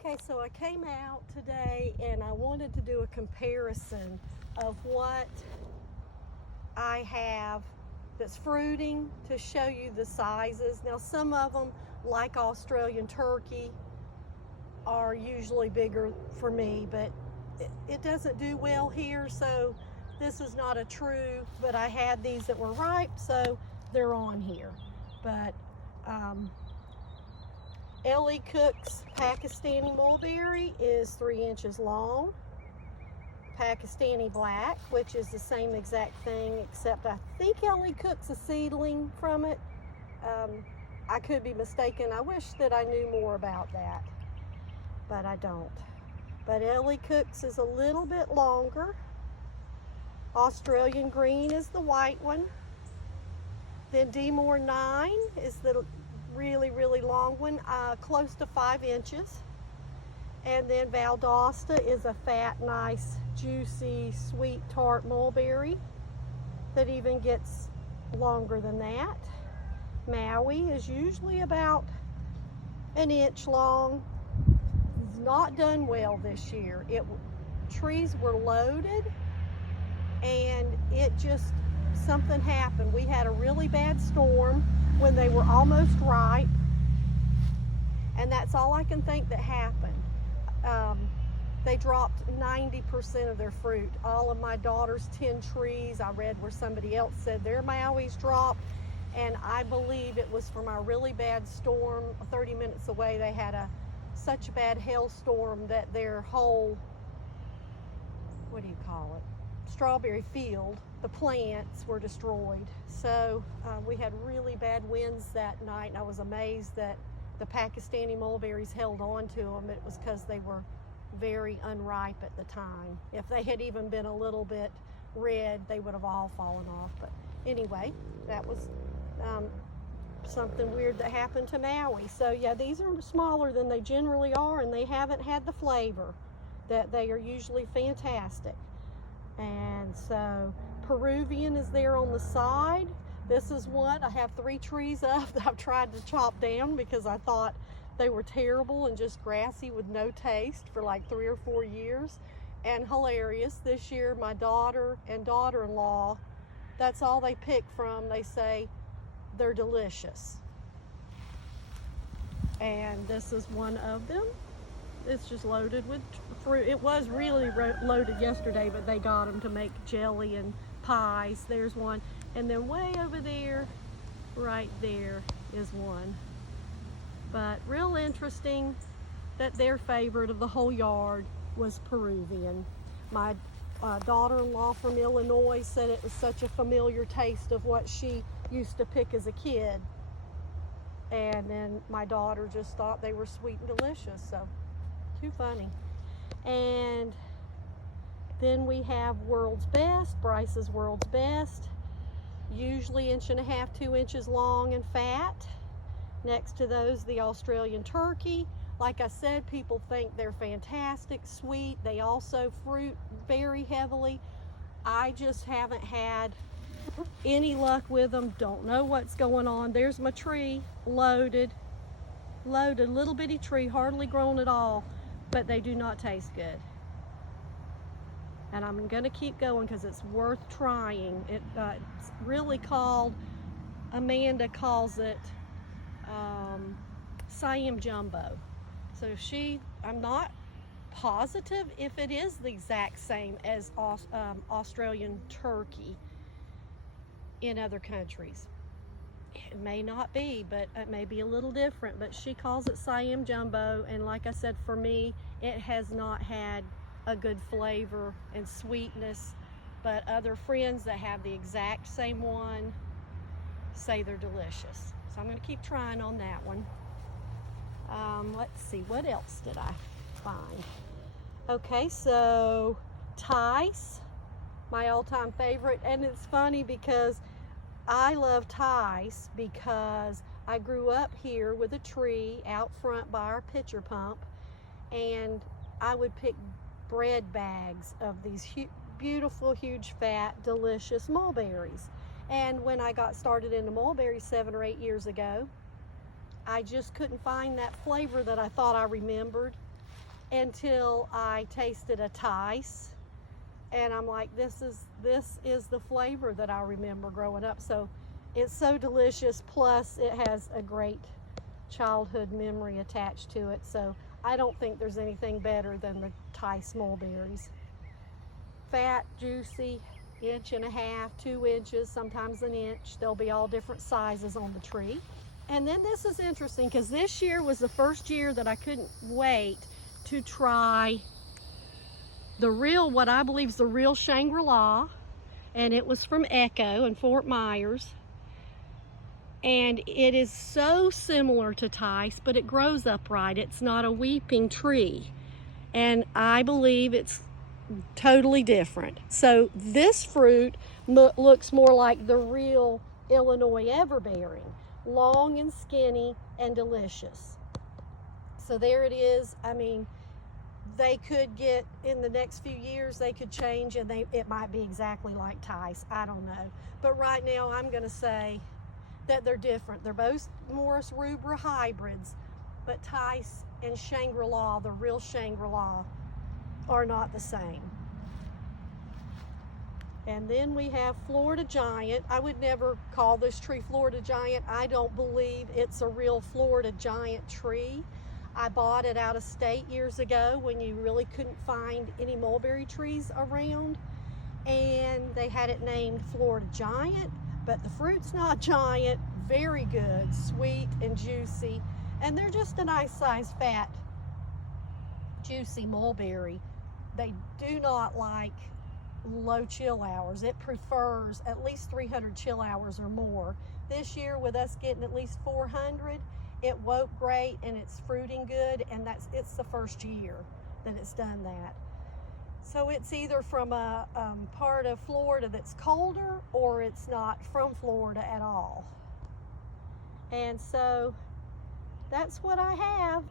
Okay, so I came out today and I wanted to do a comparison of what I have that's fruiting to show you the sizes. Now some of them, like Australian turkey, are usually bigger for me, but it doesn't do well here, so this is not a true, but I had these that were ripe, so they're on here. But Ellie Cook's Pakistani mulberry is 3 inches long. Pakistani black, which is the same exact thing, except I think Ellie Cook's a seedling from it. I could be mistaken. I wish that I knew more about that, but I don't. But Ellie Cook's is a little bit longer. Australian green is the white one. Then Demore 9 is the really long one, close to 5 inches. And then Valdosta is a fat, nice, juicy, sweet, tart mulberry that even gets longer than that. Maui is usually about an inch long. It's not done well this year. Trees were loaded and something happened. We had a really bad storm when they were almost ripe, and that's all I can think that happened. They dropped 90% of their fruit. All of my daughter's 10 trees, I read where somebody else said their Maui's dropped, and I believe it was from a really bad storm. 30 minutes away, they had such a bad hailstorm that their whole, what do you call it, strawberry field, the plants were destroyed. So we had really bad winds that night, and I was amazed that the Pakistani mulberries held on to them. It was because they were very unripe at the time. If they had even been a little bit red, they would have all fallen off. But anyway, that was something weird that happened to Maui. So yeah, these are smaller than they generally are, and they haven't had the flavor that they are usually fantastic. And so Peruvian is there on the side. This is one, I have 3 trees up that I've tried to chop down because I thought they were terrible and just grassy with no taste for like 3 or 4 years. And hilarious, this year my daughter and daughter-in-law, that's all they pick from. They say they're delicious. And this is one of them. It's just loaded with fruit. It was really loaded yesterday, but they got them to make jelly and pies. There's one. And then way over there, right there is one. But real interesting that their favorite of the whole yard was Peruvian. My daughter-in-law from Illinois said it was such a familiar taste of what she used to pick as a kid. And then my daughter just thought they were sweet and delicious, so too funny. And then we have World's Best, Bryce's World's Best. Usually 1.5 inches, 2 inches long and fat. Next to those, the Australian turkey. Like I said, people think they're fantastic, sweet. They also fruit very heavily. I just haven't had any luck with them. Don't know what's going on. There's my tree, loaded, little bitty tree, hardly grown at all, but they do not taste good. And I'm gonna keep going because it's worth trying. It's really called, Amanda calls it Siam Jumbo. So I'm not positive if it is the exact same as Australian turkey in other countries. It may not be, but it may be a little different, but she calls it Siam Jumbo, and like I said, for me, it has not had a good flavor and sweetness, but other friends that have the exact same one say they're delicious. So I'm going to keep trying on that one. Let's see, what else did I find? Okay, so Tice, my all-time favorite, and it's funny because I love Tice because I grew up here with a tree out front by our pitcher pump, and I would pick bread bags of these beautiful, huge, fat, delicious mulberries. And when I got started into mulberries 7 or 8 years ago, I just couldn't find that flavor that I thought I remembered. until I tasted a Tice, and I'm like, this is the flavor that I remember growing up. So it's so delicious, plus it has a great childhood memory attached to it. So I don't think there's anything better than the Tice mulberries. Fat, juicy, 1.5 inches, 2 inches, sometimes an inch. They'll be all different sizes on the tree. And then this is interesting because this year was the first year that I couldn't wait to try the real, what I believe is the real Shangri-La, and it was from Echo in Fort Myers. And it is so similar to Tice, but it grows upright. It's not a weeping tree. And I believe it's totally different. So this fruit looks more like the real Illinois Everbearing, long and skinny and delicious. So there it is. I mean, they could get, in the next few years, they could change, and it might be exactly like Tice. I don't know. But right now, I'm going to say that they're different. They're both Morus Rubra hybrids, but Tice and Shangri-La, the real Shangri-La, are not the same. And then we have Florida Giant. I would never call this tree Florida Giant. I don't believe it's a real Florida Giant tree. I bought it out of state years ago when you really couldn't find any mulberry trees around, and they had it named Florida Giant, but the fruit's not giant. Very good, sweet and juicy, and they're just a nice size, fat, juicy mulberry. They do not like low chill hours. It prefers at least 300 chill hours or more. This year, with us getting at least 400, it woke great and it's fruiting good, and it's the first year that it's done that. So it's either from a part of Florida that's colder, or it's not from Florida at all. And so that's what I have.